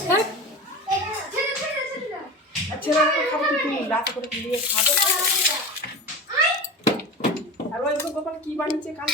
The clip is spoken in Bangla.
হ্যাঁ? ছেলেরা খাব করে নিয়ে খাব। আর ওই গোপাল কি বানিয়েছে কাল